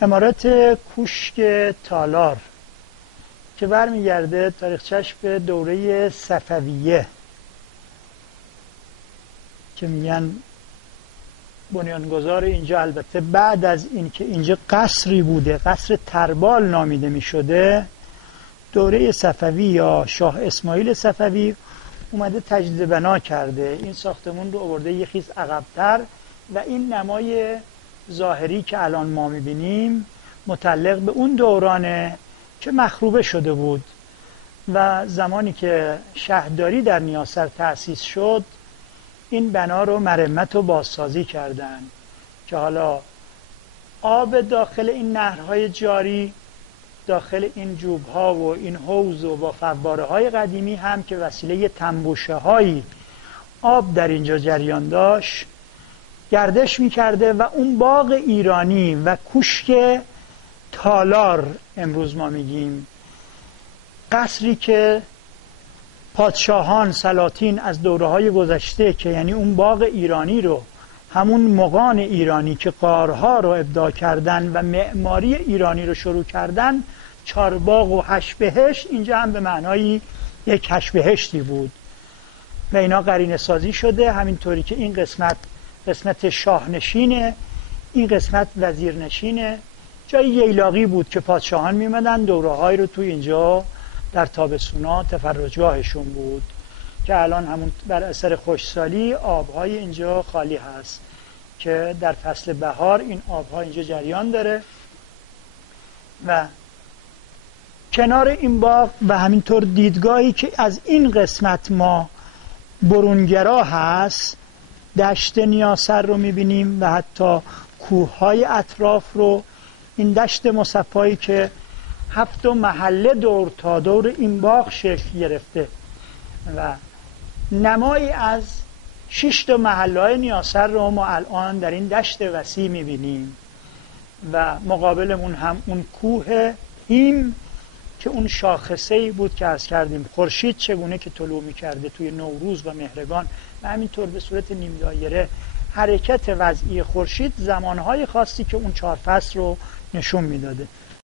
عمارت کوشک تالار که برمیگرده تاریخچش به دوره صفویه که میگن بنیانگذار اینجا، البته بعد از اینکه اینجا قصری بوده، قصر تربال نامیده میشده، دوره صفوی یا شاه اسماعیل صفوی اومده تجدید بنا کرده، این ساختمون رو آورده یه خیز عقب‌تر و این نمای ظاهری که الان ما میبینیم متعلق به اون دورانه که مخروبه شده بود و زمانی که شهرداری در نیاسر تأسیس شد این بنا رو مرمت و بازسازی کردن که حالا آب داخل این نهرهای جاری، داخل این جوبها و این حوض و با فواره های قدیمی هم که وسیله تنبوشه هایی آب در اینجا جریان داشت گردش میکرده و اون باغ ایرانی و کوشک تالار امروز ما میگیم، قصری که پادشاهان سلاطین از دوره‌های گذشته که یعنی اون باغ ایرانی رو، همون مغان ایرانی که غارها رو ابداع کردن و معماری ایرانی رو شروع کردن، چارباغ و هشت بهشت اینجا هم به معنای یک هشت بهشتی بود و اینا قرینه سازی شده. همینطوری که این قسمت شاهنشینه، این قسمت وزیرنشینه، جای ییلاقی بود که پادشاهان میمدن دوره‌های رو تو اینجا در تابستونا تفرجگاهشون بود که الان همون بر اثر خشکسالی آبهای اینجا خالی هست که در فصل بهار این آبها اینجا جریان داره و کنار این باغ و همینطور دیدگاهی که از این قسمت ما برونگرا هست، دشت نیاسر رو میبینیم و حتی کوههای اطراف رو، این دشت مصفایی که 7 محله دور تا دور این باغ شکل گرفته و نمایی از 6 محله‌های نیاسر رو ما الان در این دشت وسیع می‌بینیم و مقابلمون هم اون کوه هیم که اون شاخصه‌ای بود که عرض کردیم خورشید چگونه که طلوع می‌کرده توی نوروز و مهرگان و همینطور به صورت نیم دایره حرکت وضعی خورشید زمانهای خاصی که اون 4 فصل رو نشون میداده.